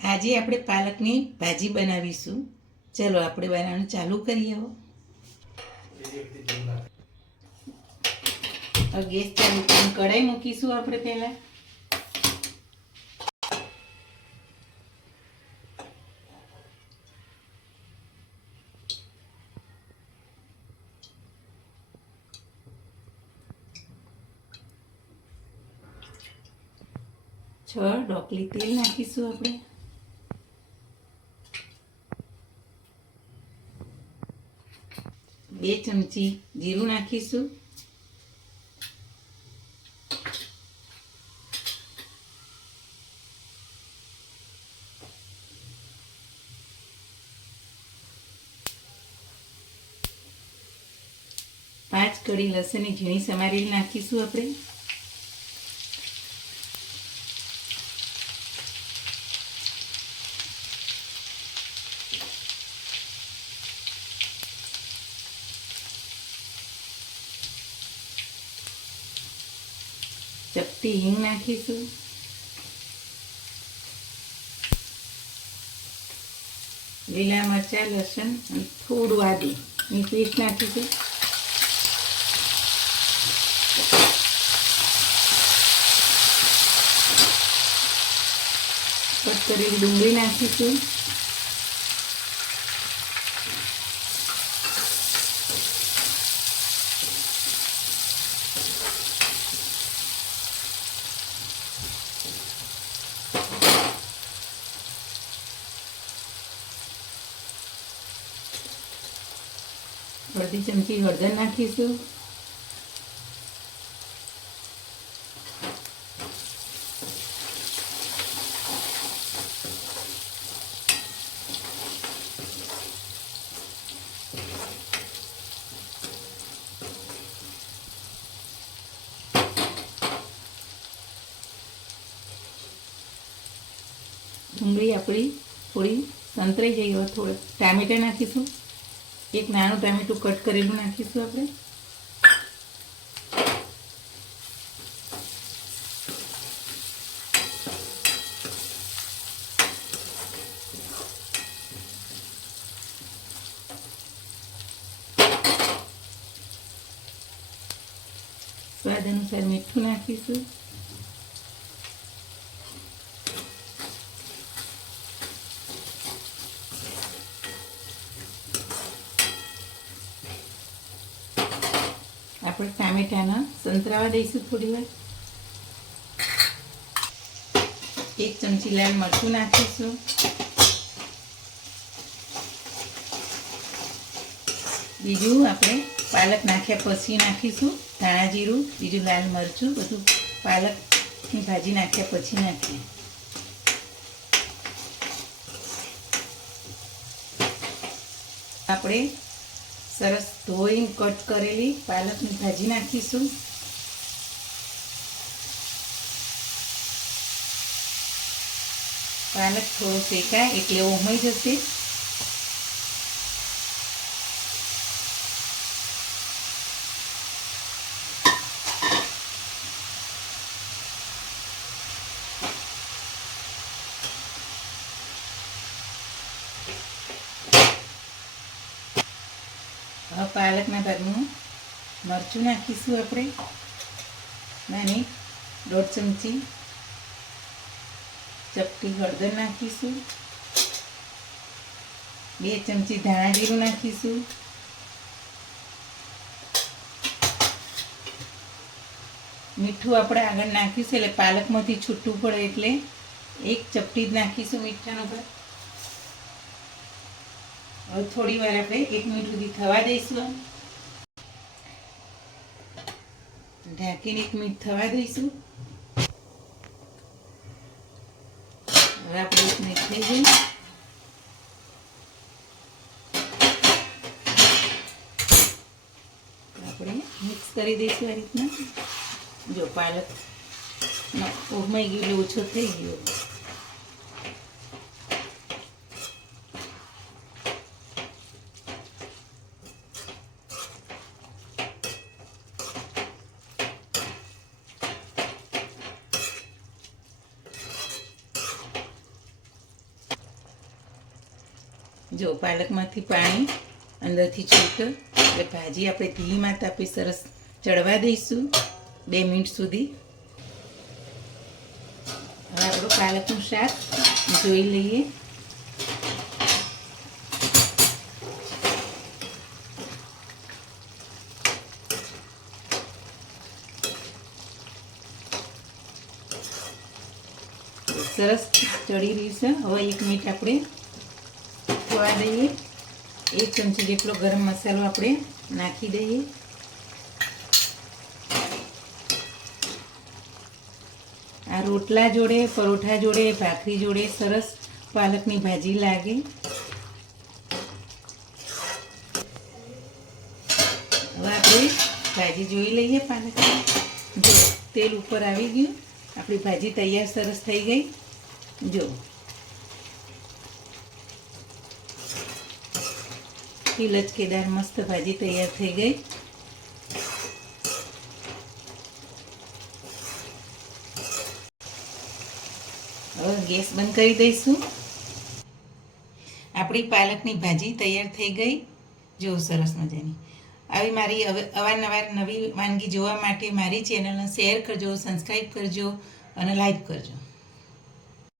આજે આપણે પાલકની ભાજી બનાવીશું. ચલો આપણે બનાવવાનું ચાલુ કરીએ. હવે ગેસ ચાલુ કરીને કઢાઈ મૂકીશું. આપણે પહેલા છ ઢોકળી તેલ નાખીશું. આપણે 2 ચમચી જીરું નાખીશું. 5 કળી લસણની ઝીણી સમારેલી નાખીશું. આપણે ચપટી હિંગ નાખીશું. લીલા મરચાં, લસણ અને થોડું આદુની પેસ્ટ નાખીશું. કટ કરેલી ડુંગળી નાખીશું. અડધી ચમચી હળદર નાખીશું. ડુંગળી આપણી થોડી સંતરાઈ જઈ હોય થોડું ટામેટાં નાખીશું. એક નાનું ટામેટું કટ કરેલું નાખીશું. આપણે સ્વાદ અનુસાર મીઠું નાખીશું. આપણે ટામેટાના સંતરાવા દઈશું થોડી વાર. 1 ચમચી લાલ મરચું નાખીશું. બીજું આપણે પાલક નાખ્યા પછી નાખીશું. ધાણા જીરું, બીજું લાલ મરચું, બધું પાલકની ભાજી નાખ્યા પછી નાખીએ. આપણે સરસ ધોઈને કટ કરેલી પાલકની ભાજી નાખીશું. પાલક થોડો શેકાય એટલે ઉમાઈ જશે. હવે પાલકના ભાગનું મરચું નાખીશું. આપણે નાની 1.5 ચમચી ચપટી હળદર નાખીશું. 2 ચમચી ધાણા જીરું નાખીશું. મીઠું આપણે આગળ નાખીશું એટલે પાલકમાંથી છૂટું પડે એટલે 1 ચપટી જ નાખીશું મીઠાનો ભાગ. હવે થોડી વાર આપણે 1 મિનિટ સુધી થવા દઈશું. ઢાંકીને 1 મિનિટ થવા દઈશું. હવે આપણે 1 મિનિટ થઈ ગઈ. આપણે મિક્સ કરી દઈશું આ રીતના. જો પાલક ઉમાઈ ગયું એટલે ઓછો થઈ ગયો. જો પાલકમાંથી પાણી અંદરથી છૂટે એટલે ભાજી આપણે ધીમા તાપે સરસ ચડવા દઈશું 2 મિનિટ સુધી. હવે આપણું પાલકનું શાક જોઈ લઈએ. સરસ ચડી રહ્યું છે. હવે 1 મિનિટ આપણે થવા દઈએ. 1 ચમચી જેટલો ગરમ મસાલો આપણે નાખી દઈએ. આ રોટલા જોડે, પરોઠા જોડે, ભાખરી જોડે સરસ પાલકની ભાજી લાગે. હવે આપણે ભાજી જોઈ લઈએ પાલકની. જો તેલ ઉપર આવી ગયું, આપણી ભાજી તૈયાર સરસ થઈ ગઈ. જો લચકેદાર મસ્ત ભાજી તૈયાર થઈ ગઈ. હવે ગેસ બંધ કરી દઈશું. આપણી પાલકની ભાજી તૈયાર થઈ ગઈ. જો સરસ મજાની. આવી મારી અવારનવાર નવી વાનગી જોવા માટે મારી ચેનલને શેર કરજો, સબસ્ક્રાઈબ કરજો અને લાઈક કરજો.